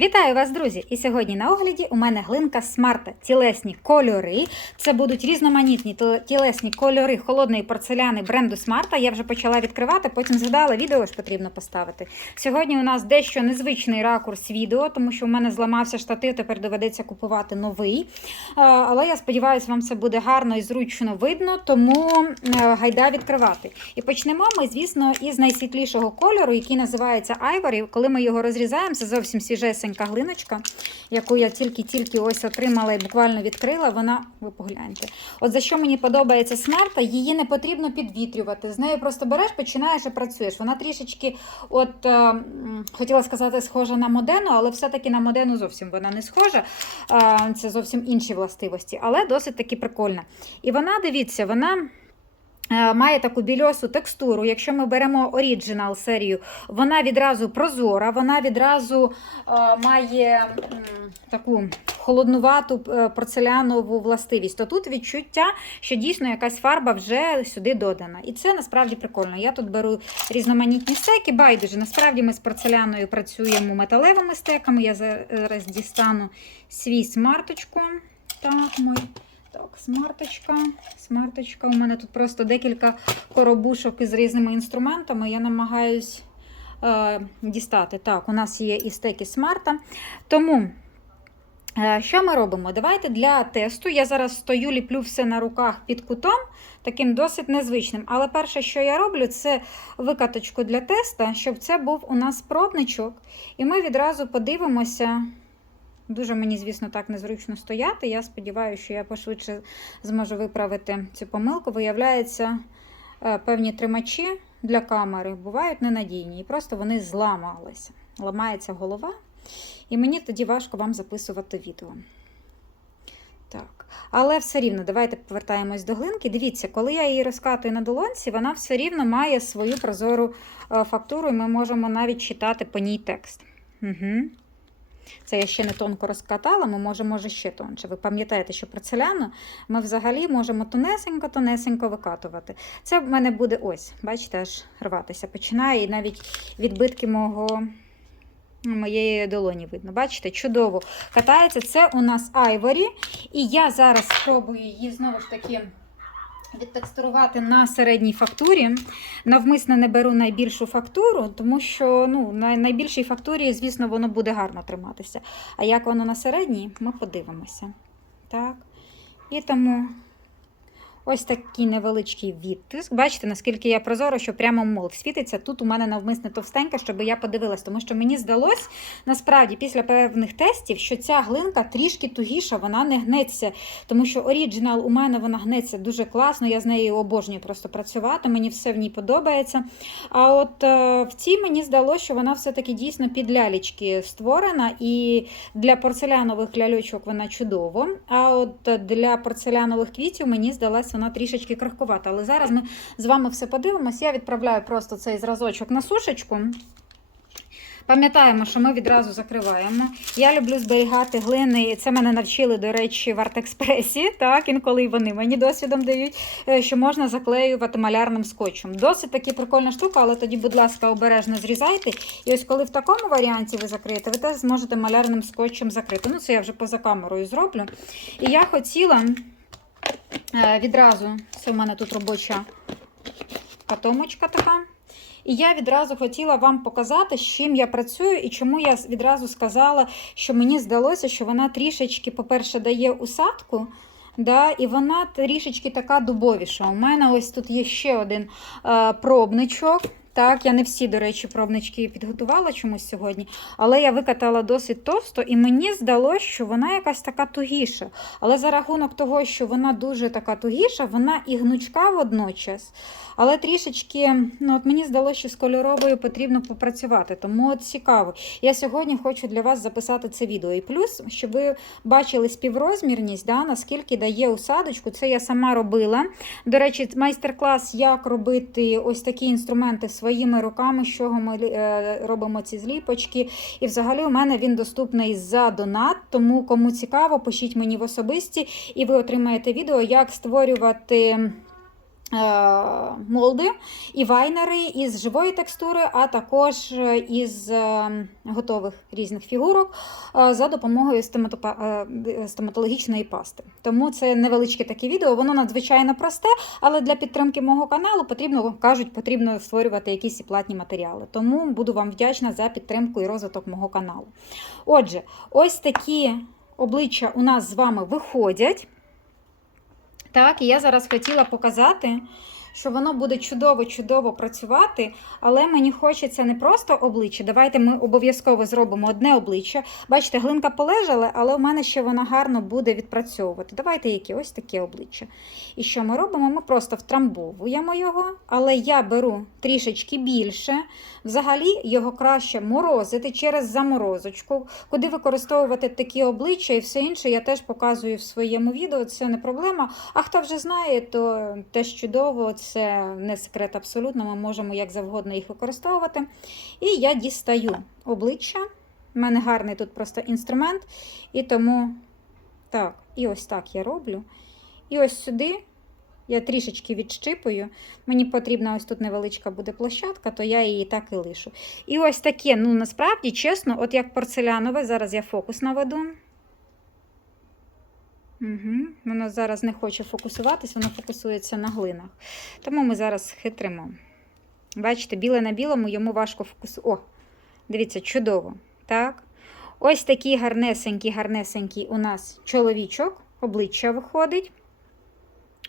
Вітаю вас, друзі! І сьогодні на огляді у мене глинка Смарта. Тілесні кольори. Це будуть різноманітні тілесні кольори холодної порцеляни бренду Смарта. Я вже почала відкривати, потім згадала, відео ж потрібно поставити. Сьогодні у нас дещо незвичний ракурс відео, тому що у мене зламався штатив, тепер доведеться купувати новий. Е, Але я сподіваюся, вам це буде гарно і зручно видно, тому е, гайда відкривати. І почнемо ми, звісно, із найсвітлішого кольору, який називається Ivory. Коли ми його розрізаємо, це зовсім свіжесенька глиночка, яку я тільки-тільки ось отримала і буквально відкрила. Вона, ви погляньте. От за що мені подобається смарта, її не потрібно підвітрювати. З нею просто береш, починаєш і працюєш. Вона трішечки, от е, хотіла сказати, схожа на модену, але все-таки на модену зовсім вона не схожа. Е, Це зовсім інші властивості, але досить таки прикольна. І вона, дивіться, вона. Е, Має таку більосу текстуру. Якщо ми беремо оріджинал серію, вона відразу прозора, вона відразу е, має таку холоднувату е, порцелянову властивість. То тут відчуття, що дійсно якась фарба вже сюди додана. І це насправді прикольно. Я тут беру різноманітні стеки, байдуже. Насправді ми з порцеляною працюємо металевими стеками. Я зараз дістану свій смарточку. Так, мой. Так, смарточка. Смарточка. У мене тут просто декілька коробушок із різними інструментами. Я намагаюсь е, дістати. Так, у нас є і стеки смарта. Тому. е, Що ми робимо? Давайте для тесту. Я зараз стою, ліплю все на руках під кутом, таким досить незвичним. Але перше, що я роблю, це викаточку для теста, щоб це був у нас пробничок. І ми відразу подивимося. Дуже мені, звісно, так незручно стояти. Я сподіваюся, що я пошвидше зможу виправити цю помилку. Виявляється, е, певні тримачі для камери бувають ненадійні, і просто вони зламалися. Ламається голова, і мені тоді важко вам записувати відео. Так, але все рівно, давайте повертаємось до глинки. Дивіться, коли я її розкатую на долонці, вона все рівно має свою прозору е, фактуру, і ми можемо навіть читати по ній текст. Угу. Це я ще не тонко розкатала, ми можемо може ще тонше. Ви пам'ятаєте, що порцеляну ми взагалі можемо тонесенько-тонесенько викатувати. Це в мене буде ось, бачите, аж рватися починає, і навіть відбитки мого. Моєї долоні видно, бачите, чудово катається. Це у нас айворі. І я зараз спробую її знову ж таки відтекстурувати на середній фактурі. Навмисно не беру найбільшу фактуру, тому що ну, на найбільшій фактурі, звісно, воно буде гарно триматися. А як воно на середній, ми подивимося. Так. І тому ось такий невеличкий відтиск. Бачите, наскільки я прозоро, що прямо молк світиться. Тут у мене навмисне товстенька, щоб я подивилась, тому що мені здалось насправді після певних тестів, що ця глинка трішки тугіша, вона не гнеться. Тому що оріджинал у мене вона гнеться дуже класно. Я з нею обожнюю просто працювати. Мені все в ній подобається. А от е, в цій мені здалося, що вона все-таки дійсно під лялечки створена, і для порцелянових ляльочок вона чудово. А от для порцелянових квітів мені здалась вона трішечки крихковата. Але зараз ми з вами все подивимось. Я відправляю просто цей зразочок на сушечку. Пам'ятаємо, що ми відразу закриваємо. Я люблю зберігати глини, і це мене навчили, до речі, в Артекспресі. Так, інколи вони мені досвідом дають, е, що можна заклеювати малярним скотчем. Досить таки прикольна штука, але тоді, будь ласка, обережно зрізайте. І ось коли в такому варіанті ви закриєте, ви теж зможете малярним скотчем закрити. Ну, це я вже поза камерою зроблю. І я хотіла відразу, це в мене тут робоча катомочка така. І я відразу хотіла вам показати, з чим я працюю, і чому я відразу сказала, що мені здалося, що вона трішечки, по-перше, дає усадку. Да, і вона трішечки така дубовіша. У мене ось тут є ще один е, пробничок. Так, я не всі, до речі, пробнички підготувала чомусь сьогодні, але я викатала досить товсто, і мені здалося, що вона якась така тугіша. Але за рахунок того, що вона дуже така тугіша, вона і гнучка водночас. Але трішечки, ну от мені здалося, що з кольоровою потрібно попрацювати. Тому от цікаво. Я сьогодні хочу для вас записати це відео. І плюс, щоб ви бачили співрозмірність, да, наскільки дає усадочку. Це я сама робила. До речі, майстер-клас, як робити ось такі інструменти своїми руками, з чого ми е, робимо ці зліпочки. І взагалі у мене він доступний за донат. Тому кому цікаво, пишіть мені в особисті, і ви отримаєте відео, як створювати. Е, молди і вайнери із живої текстури, а також е, із е, готових різних фігурок за допомогою стоматологічної пасти. Тому це невеличке таке відео, воно надзвичайно просте, але для підтримки мого каналу потрібно, кажуть, потрібно створювати якісь і платні матеріали. Тому буду вам вдячна за підтримку і розвиток мого каналу. Отже, ось такі обличчя у нас з вами виходять. Так, я зараз хотіла показати, що воно буде чудово-чудово працювати, але мені хочеться не просто обличчя. Давайте ми обов'язково зробимо одне обличчя. Бачите, глинка полежала, але у мене ще вона гарно буде відпрацьовувати. Давайте які таке обличчя. І що ми робимо? Ми просто втрамбовуємо його, але я беру трішечки більше. Взагалі його краще морозити через заморозочку, куди використовувати такі обличчя і все інше я теж показую в своєму відео. Це не проблема. А хто вже знає, то теж чудово, це не секрет абсолютно. Ми можемо як завгодно їх використовувати. І я дістаю обличчя. У мене гарний тут просто інструмент. І тому так, і ось так я роблю. І ось сюди я трішечки відщипую. Мені потрібна ось тут невеличка буде площадка, то я її так і лишу. І ось таке, ну насправді, чесно, от як порцелянове, зараз я фокус наведу. Угу. Воно зараз не хоче фокусуватись, воно фокусується на глинах. Тому ми зараз хитримо. Бачите, біле на білому йому важко фокусувати. О, дивіться, чудово. Так. Ось такий гарнесенький, гарнесенький у нас чоловічок, обличчя виходить.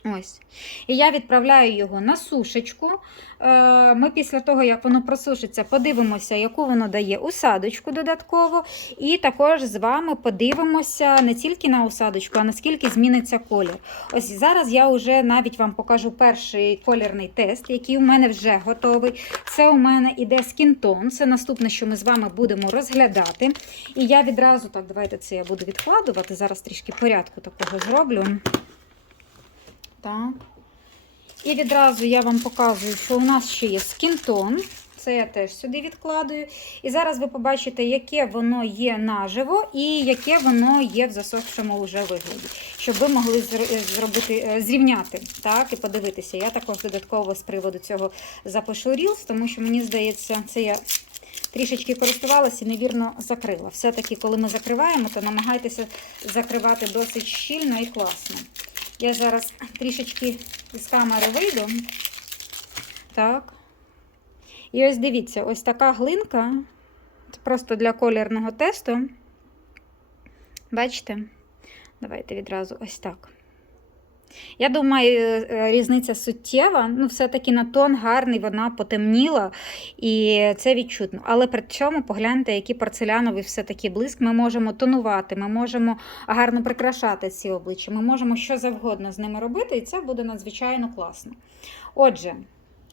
Ось. І я відправляю його на сушечку. Е, Ми після того, як воно просушиться, подивимося, яку воно дає усадочку додатково. І також з вами подивимося не тільки на усадочку, а наскільки зміниться колір. Ось зараз я вже навіть вам покажу перший колірний тест, який у мене вже готовий. Це у мене іде скінтон. Це наступне, що ми з вами будемо розглядати. І я відразу, так, давайте це я буду відкладувати. Зараз трішки порядку такого зроблю. Так. І відразу я вам показую, що у нас ще є скінтон. Це я теж сюди відкладую. І зараз ви побачите, яке воно є наживо і яке воно є в засохшому вже вигляді, щоб ви могли зробити, е, зрівняти так, і подивитися. Я також додатково з приводу цього запишу Reels, тому що мені здається, це я трішечки користувалася і невірно закрила. Все-таки, коли ми закриваємо, то намагайтеся закривати досить щільно і класно. Я зараз трішечки з камери вийду. Так. І ось дивіться, ось така глинка. Це просто для колірного тесту. Бачите? Давайте відразу ось так. Я думаю, е, різниця суттєва. Ну, все-таки на тон гарний, вона потемніла, і це відчутно. Але при цьому погляньте, який порцеляновий все-таки блиск. Ми можемо тонувати, ми можемо гарно прикрашати ці обличчя, ми можемо що завгодно з ними робити, і це буде надзвичайно класно. Отже,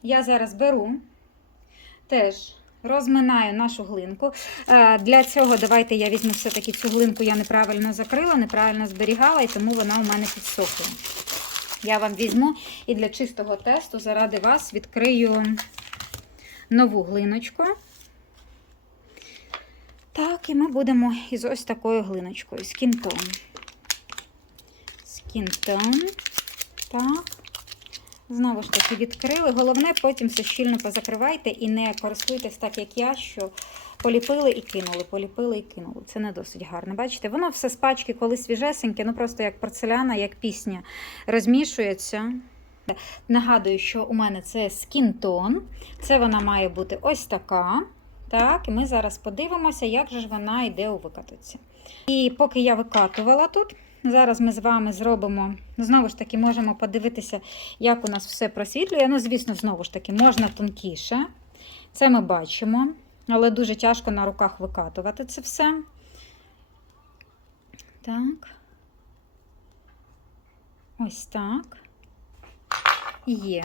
я зараз беру теж. Розминаю нашу глинку. Е, Для цього давайте я візьму все-таки цю глинку, я неправильно закрила, неправильно зберігала, і тому вона у мене підсохла. Я вам візьму і для чистого тесту заради вас відкрию нову глиночку. Так, і ми будемо із ось такою глиночкою, з кінтом. З кінтом. Так. Знову ж таки відкрили. Головне, потім все щільно позакривайте і не користуйтесь так, як я, що поліпили і кинули, поліпили і кинули. Це не досить гарно. Бачите, воно все з пачки, коли свіжесеньке, ну просто як порцеляна, як пісня розмішується. Нагадую, що у мене це скінтон. Це вона має бути ось така. Так, і ми зараз подивимося, як же ж вона йде у викатуці. І поки я викатувала тут, зараз ми з вами зробимо, знову ж таки, можемо подивитися, як у нас все просвітлює. Ну, звісно, знову ж таки, можна тонкіше. Це ми бачимо, але дуже тяжко на руках викатувати це все. Так. Ось так. Є.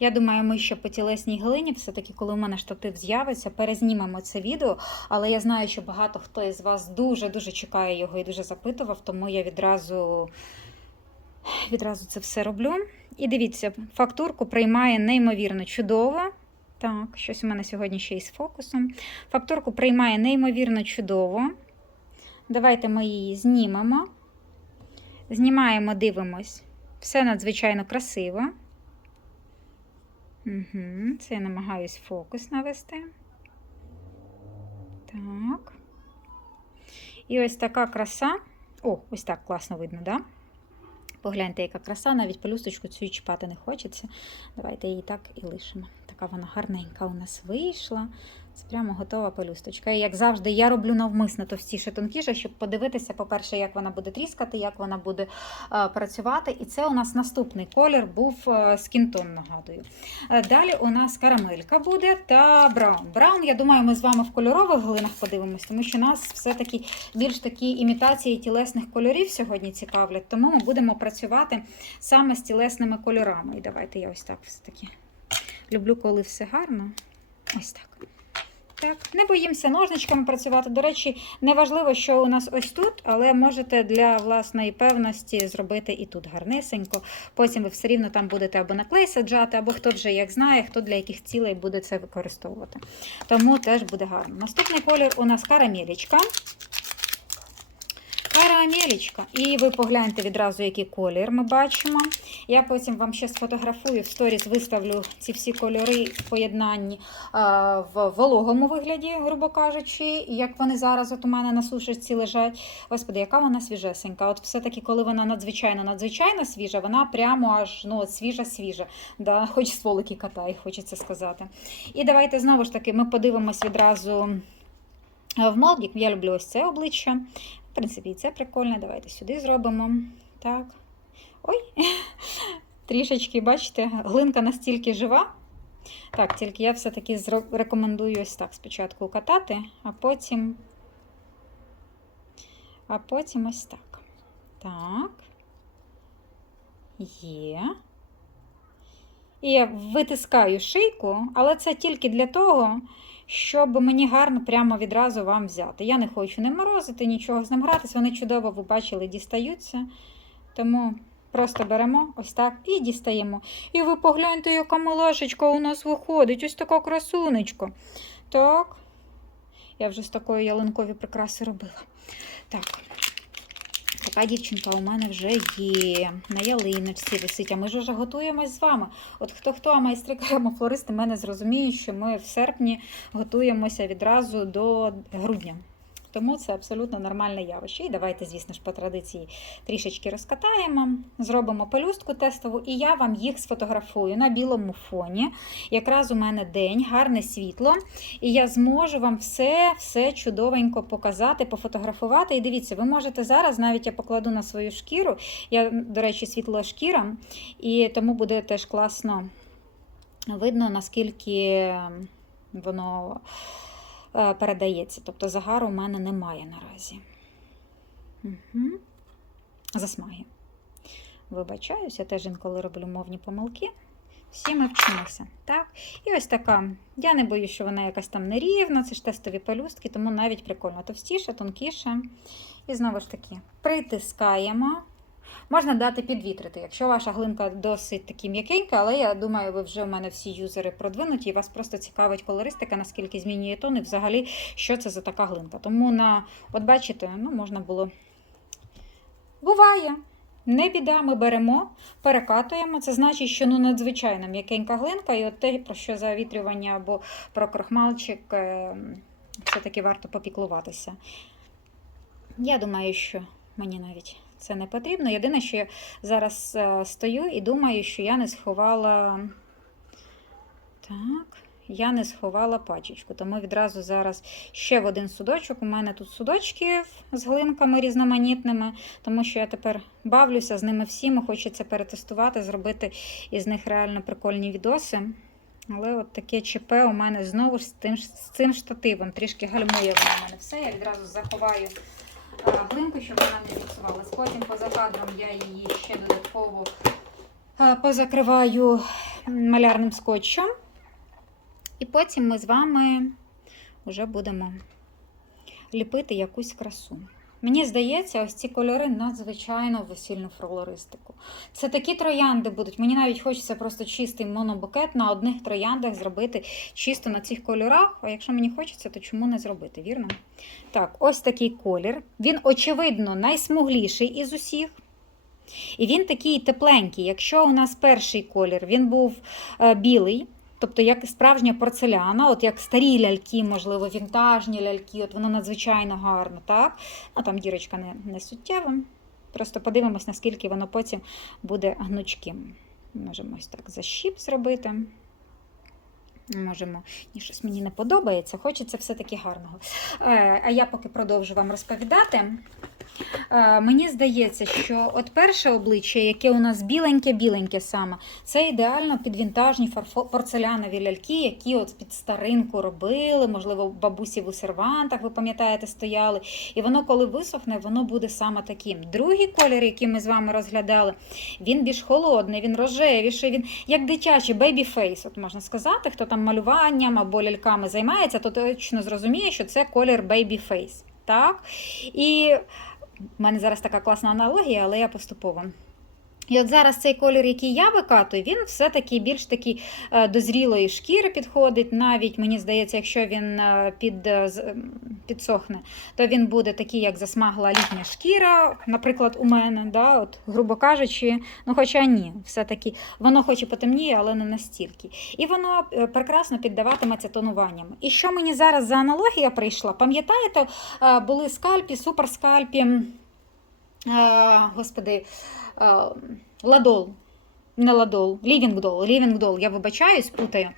Я думаю, ми ще по тілесній глині, все-таки, коли у мене штатив з'явиться, перезнімемо це відео. Але я знаю, що багато хто із вас дуже-дуже чекає його і дуже запитував, тому я відразу, відразу це все роблю. І дивіться, фактурку приймає неймовірно чудово. Так, щось у мене сьогодні ще із фокусом. Фактурку приймає неймовірно чудово. Давайте ми її знімемо. Знімаємо, дивимось. Все надзвичайно красиво. Угу. Це я намагаюсь фокус навести. Так. І ось така краса. О, ось так класно видно, да? Погляньте, яка краса, навіть пелюсточку цю чіпати не хочеться. Давайте її так і лишимо. Така вона гарненька у нас вийшла. Це прямо готова пелюсточка. І як завжди, я роблю навмисно товстіше, тонкіше, щоб подивитися, по-перше, як вона буде тріскати, як вона буде е, працювати. І це у нас наступний колір був е, скінтон, нагадую. Е, Далі у нас карамелька буде та браун. Браун, я думаю, ми з вами в кольорових глинах подивимось, тому що нас все-таки більш такі імітації тілесних кольорів сьогодні цікавлять. Тому ми будемо працювати саме з тілесними кольорами. І давайте я ось так все-таки люблю, коли все гарно. Ось так. Так, не боїмося ножничками працювати. До речі, не важливо, що у нас ось тут, але можете для власної певності зробити і тут гарнесенько. Потім ви все рівно там будете або на клей саджати, або хто вже як знає, хто для яких цілей буде це використовувати. Тому теж буде гарно. Наступний колір у нас карамелічка. Карамелічка. І ви погляньте відразу, який колір ми бачимо. Я потім вам ще сфотографую в сторіс, виставлю ці всі кольори в поєднанні в вологому вигляді, грубо кажучи, як вони зараз от у мене на сушечці лежать. Господи, яка вона свіжесенька. От все-таки, коли вона надзвичайно надзвичайно свіжа, вона прямо аж ну, свіжа-свіжа. Да? Хоч стволики катає, хочеться сказати. І давайте знову ж таки ми подивимось відразу. В молдік я люблю ось це обличчя. В принципі, це прикольне. Давайте сюди зробимо. Так. Ой, трішечки, бачите, глинка настільки жива. Так, тільки я все-таки рекомендую ось так спочатку катати, а потім. А потім ось так. Так. Є. І я витискаю шийку, але це тільки для того, щоб мені гарно прямо відразу вам взяти. Я не хочу не морозити, нічого з ним гратись. Вони чудово, ви бачили, дістаються. Тому просто беремо ось так і дістаємо. І ви погляньте, яка малашечка у нас виходить. Ось така красунечка. Так. Я вже з такої ялинкові прикраси робила. Так. Така дівчинка у мене вже є. На ялиночці висить, а ми ж вже готуємось з вами. От хто хто, а майстри флористи мене зрозуміють, що ми в серпні готуємося відразу до грудня. Тому це абсолютно нормальне явище. І давайте, звісно ж, по традиції трішечки розкатаємо, зробимо пелюстку тестову, і я вам їх сфотографую на білому фоні. Якраз у мене день, гарне світло, і я зможу вам все, все чудовенько показати, пофотографувати. І дивіться, ви можете зараз, навіть я покладу на свою шкіру. Я, до речі, світла шкіра, і тому буде теж класно видно, наскільки воно передається. Тобто загару у мене немає наразі. Угу. Засмаги. Вибачаюсь, я теж інколи роблю мовні помилки. Всі ми вчимося. Так? І ось така. Я не боюсь, що вона якась там нерівна, це ж тестові пелюстки, тому навіть прикольно. Товстіше, тонкіше. І знову ж таки, притискаємо. Можна дати підвітрити, якщо ваша глинка досить таки м'якенька, але я думаю, ви вже у мене всі юзери продвинуті, і вас просто цікавить колористика, наскільки змінює тон, і взагалі, що це за така глинка. Тому на, от бачите, ну, можна було. Буває. Не біда, ми беремо, перекатуємо. Це значить, що ну надзвичайно м'якенька глинка, і от те, про що завітрювання або про крохмалчик, е, все-таки варто попіклуватися. Я думаю, що мені навіть це не потрібно. Єдине, що я зараз е, стою і думаю, що я не сховала. Так, я не сховала пачечку, тому відразу зараз ще в один судочок. У мене тут судочки з глинками різноманітними, тому що я тепер бавлюся з ними всіми, хочеться перетестувати, зробити із них реально прикольні відоси. Але от таке ЧП у мене знову ж з, тим, з цим штативом. Трішки гальмує в мене все. Я відразу заховаю глинку, щоб вона не фіксувалась. Потім поза кадром я її ще додатково позакриваю малярним скотчем. І потім ми з вами вже будемо ліпити якусь красу. Мені здається, ось ці кольори надзвичайно весільну флористику. Це такі троянди будуть. Мені навіть хочеться просто чистий монобукет на одних трояндах зробити чисто на цих кольорах. А якщо мені хочеться, то чому не зробити, вірно? Так, ось такий колір. Він, очевидно, найсмугліший із усіх. І він такий тепленький. Якщо у нас перший колір він був е, білий, тобто як справжня порцеляна, от як старі ляльки, можливо, вінтажні ляльки, от воно надзвичайно гарно, так? А там дірочка не, не суттєва. Просто подивимось, наскільки воно потім буде гнучким. Можемо ось так защіп зробити. Можемо, ні, щось мені не подобається, хочеться все-таки гарного. Е, а я поки продовжу вам розповідати. Е, мені здається, що от перше обличчя, яке у нас біленьке-біленьке саме, це ідеально під вінтажні порцелянові ляльки, які от під старинку робили, можливо, бабусі в сервантах, ви пам'ятаєте, стояли. І воно, коли висохне, воно буде саме таким. Другий колір, який ми з вами розглядали, він більш холодний, він рожевіший, він як дитячий бейбі-фейс, от можна сказати, хто там малюванням або ляльками займається, то точно зрозуміє, що це колір бейбі-фейс. Так? І в мене зараз така класна аналогія, але я поступово. І от зараз цей колір, який я викатую, він все-таки більш такий е, до зрілої шкіри підходить. Навіть мені здається, якщо він е, під, е, підсохне, то він буде такий, як засмагла літня шкіра, наприклад, у мене, да, от, грубо кажучи, ну хоча ні, все-таки воно хоч і потемніє, але не настільки. І воно прекрасно піддаватиметься тонуванням. І що мені зараз за аналогія прийшла? Пам'ятаєте, були скальпі, суперскальпі, господи, ладол. Не ладол, лівінгдол, лівінгдол, я вибачаюсь, путаю.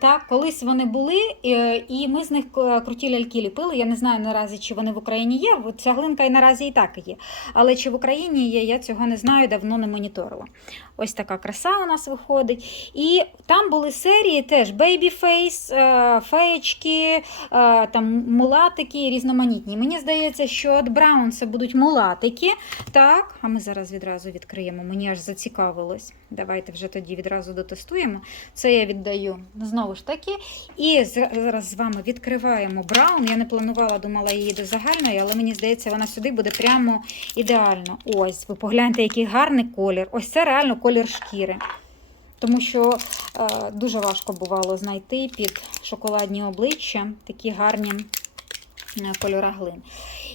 Так, колись вони були, е, і ми з них е, круті ляльки ліпили. Я не знаю наразі, чи вони в Україні є. Ця глинка і наразі і так є. Але чи в Україні є, я цього не знаю, давно не моніторила. Ось така краса у нас виходить. І там були серії теж е, феєчки, е, там мулатики різноманітні. Мені здається, що от Браун це будуть мулатики. Так, а ми зараз відразу відкриємо. Мені аж зацікавилось. Давайте вже тоді відразу дотестуємо. Це я віддаю знову ж таки. І зараз з вами відкриваємо Браун. Я не планувала, думала її до загальної, але мені здається, вона сюди буде прямо ідеально. Ось, ви погляньте, який гарний колір. Ось це реально колір шкіри. Тому що е, дуже важко бувало знайти під шоколадні обличчя такі гарні кольора глин.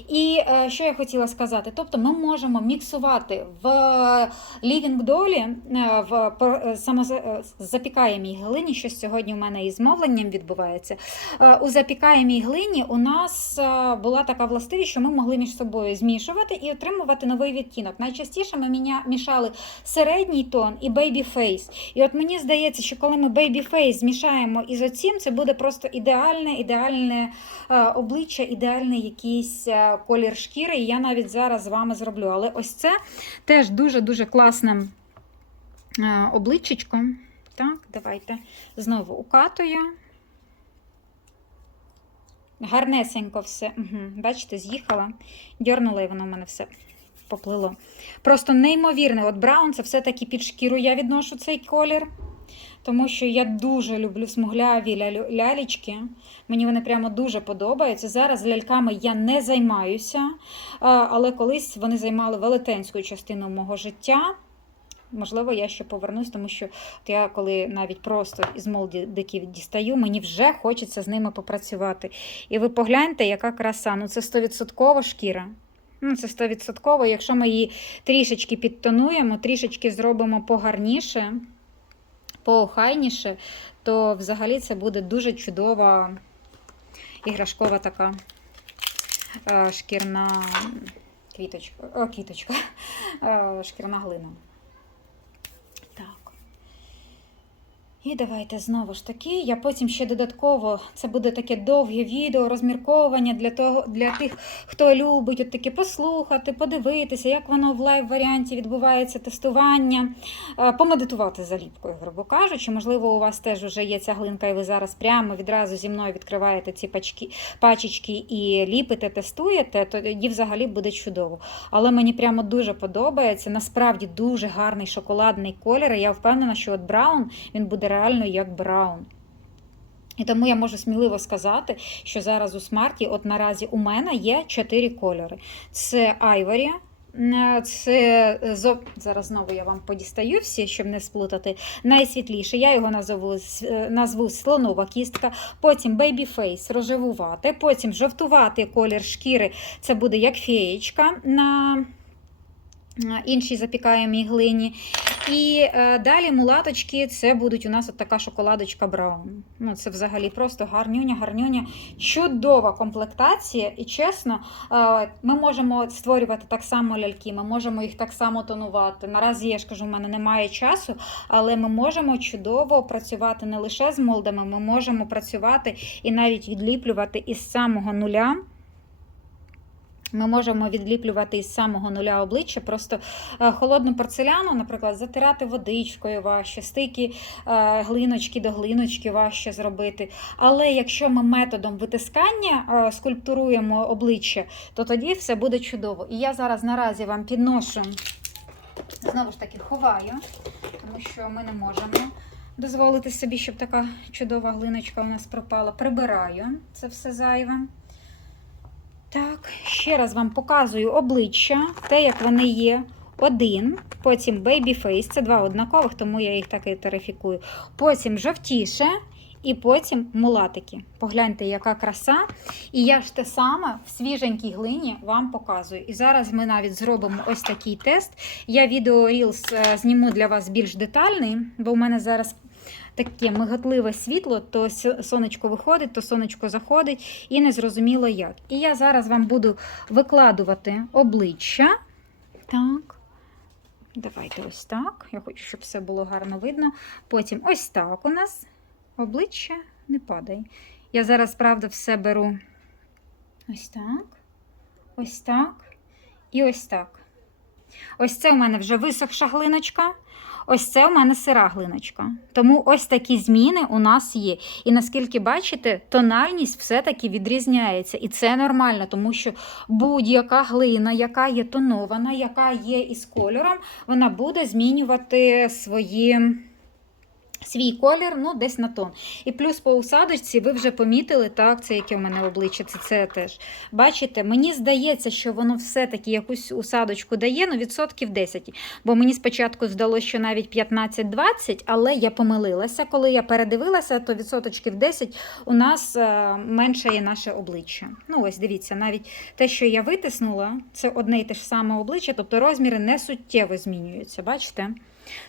І е, що я хотіла сказати? Тобто ми можемо міксувати в лівінгдолі, е, в пор- е, самозапікаємій глині, що сьогодні у мене із мовленням відбувається. У запікаємій глині у нас була така властивість, що ми могли між собою змішувати і отримувати новий відтінок. Найчастіше ми мішали середній тон і face. І от мені здається, що коли ми face змішаємо із оцім, це буде просто ідеальне, ідеальне обличчя, ідеальний якийсь е, колір шкіри. І я навіть зараз з вами зроблю. Але ось це теж дуже-дуже класне е, обличчячко. Так, давайте знову укатую. Гарнесенько все. Угу. Бачите, з'їхала, дьорнула і воно в мене все поплило. Просто неймовірне. От Браун це все-таки під шкіру я відношу цей колір. Тому що я дуже люблю смугляві лялічки. Мені вони прямо дуже подобаються. Зараз ляльками я не займаюся, але колись вони займали велетенську частину мого життя. Можливо, я ще повернусь, тому що я коли навіть просто із молдиків дістаю, мені вже хочеться з ними попрацювати. І ви погляньте, яка краса. Ну це 100% шкіра. Ну, це 100%. Якщо ми її трішечки підтонуємо, трішечки зробимо погарніше, поохайніше, то взагалі це буде дуже чудова іграшкова така е, шкірна квіточка, о, квіточка, е, шкірна глина. Так. І давайте знову ж таки. Я потім ще додатково, це буде таке довге відео, розмірковування для того, для тих, хто любить от таке послухати, подивитися, як воно в лайв-варіанті відбувається тестування, е, помедитувати за ліпкою, грубо кажучи. Можливо, у вас теж вже є ця глинка, і ви зараз прямо відразу зі мною відкриваєте ці пачки, пачечки і ліпите, тестуєте, тоді взагалі буде чудово. Але мені прямо дуже подобається. Насправді дуже гарний шоколадний колір. Я впевнена, що от Браун він буде реально як Браун. І тому я можу сміливо сказати, що зараз у смарті, от наразі у мене є чотири кольори: це Айворі. Це зо... зараз знову я вам подістаю всі, щоб не сплутати. Найсвітліше. Я його назову назву слонова кістка, потім бейбі-фейс, рожевувати, потім жовтуватий колір шкіри. Це буде як феєчка на е, іншій запікаємій глині. І е, далі мулаточки це будуть у нас от така шоколадочка Браун. Ну, це взагалі просто гарнюня, гарнюня. Чудова комплектація. І чесно, е, ми можемо створювати так само ляльки, ми можемо їх так само тонувати. Наразі я ж кажу, в мене немає часу, але ми можемо чудово працювати не лише з молдами, ми можемо працювати і навіть відліплювати із самого нуля. Ми можемо відліплювати із самого нуля обличчя, просто е, холодну порцеляну, наприклад, затирати водичкою важче, стики е, глиночки до глиночки важче зробити. Але якщо ми методом витискання е, скульптуруємо обличчя, то тоді все буде чудово. І я зараз наразі вам підношу, знову ж таки, ховаю, тому що ми не можемо. Дозволити собі, щоб така чудова глиночка у нас пропала. Прибираю це все зайве. Так, ще раз вам показую обличчя, те, як вони є. Один, потім baby face, це два однакових, тому я їх так і тарифікую. Потім жовтіше, і потім мулатики. Погляньте, яка краса. І я ж те саме в свіженькій глині вам показую. І зараз ми навіть зробимо ось такий тест. Я відео Reels е, зніму для вас більш детальний, бо в мене зараз таке миготливе світло, то сонечко виходить, то сонечко заходить, і не зрозуміло як. І я зараз вам буду викладувати обличчя. Так. Давайте ось так. Я хочу, щоб все було гарно видно. Потім ось так у нас обличчя не падає. Я зараз, правда, все беру ось так, ось так і ось так. Ось це у мене вже висохша глиночка. Ось це у мене сира глиночка. Тому ось такі зміни у нас є. І наскільки бачите, тональність все-таки відрізняється. І це нормально, тому що будь-яка глина, яка є тонована, яка є із кольором, вона буде змінювати свої. Свій колір, ну, десь на тон. І плюс по усадочці ви вже помітили, так, це яке в мене обличчя, це, це теж. Бачите, мені здається, що воно все-таки якусь усадочку дає, ну, відсотків 10. Бо мені спочатку здалося, що навіть 15-20, але я помилилася. Коли я передивилася, то відсоточків 10 у нас е, менше є наше обличчя. Ну, ось дивіться, навіть те, що я витиснула, це одне і те ж саме обличчя, тобто розміри не суттєво змінюються. Бачите?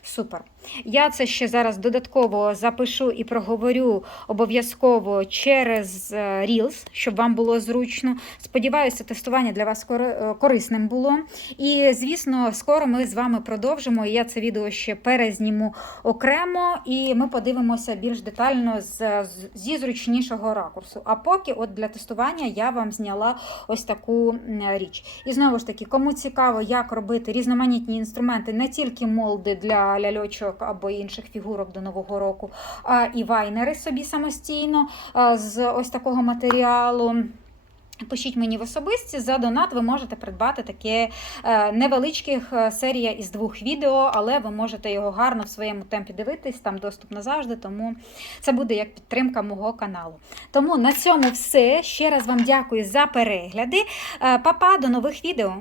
Супер. Я це ще зараз додатково запишу і проговорю обов'язково через е, Reels, щоб вам було зручно. Сподіваюся, тестування для вас е, корисним було. І, звісно, скоро ми з вами продовжимо. Я це відео ще перезніму окремо, і ми подивимося більш детально з, зі зручнішого ракурсу. А поки, от для тестування, я вам зняла ось таку річ. І знову ж таки, кому цікаво, як робити різноманітні інструменти, не тільки молди для ляльочок або інших фігурок до нового року, а і вайнери собі самостійно з ось такого матеріалу. Пишіть мені в особисті, за донат ви можете придбати таке е, невеличких е, серія із двох відео, але ви можете його гарно в своєму темпі дивитись, там доступ назавжди, тому це буде як підтримка мого каналу. Тому на цьому все. Ще раз вам дякую за перегляди. Е, Па-па, до нових відео!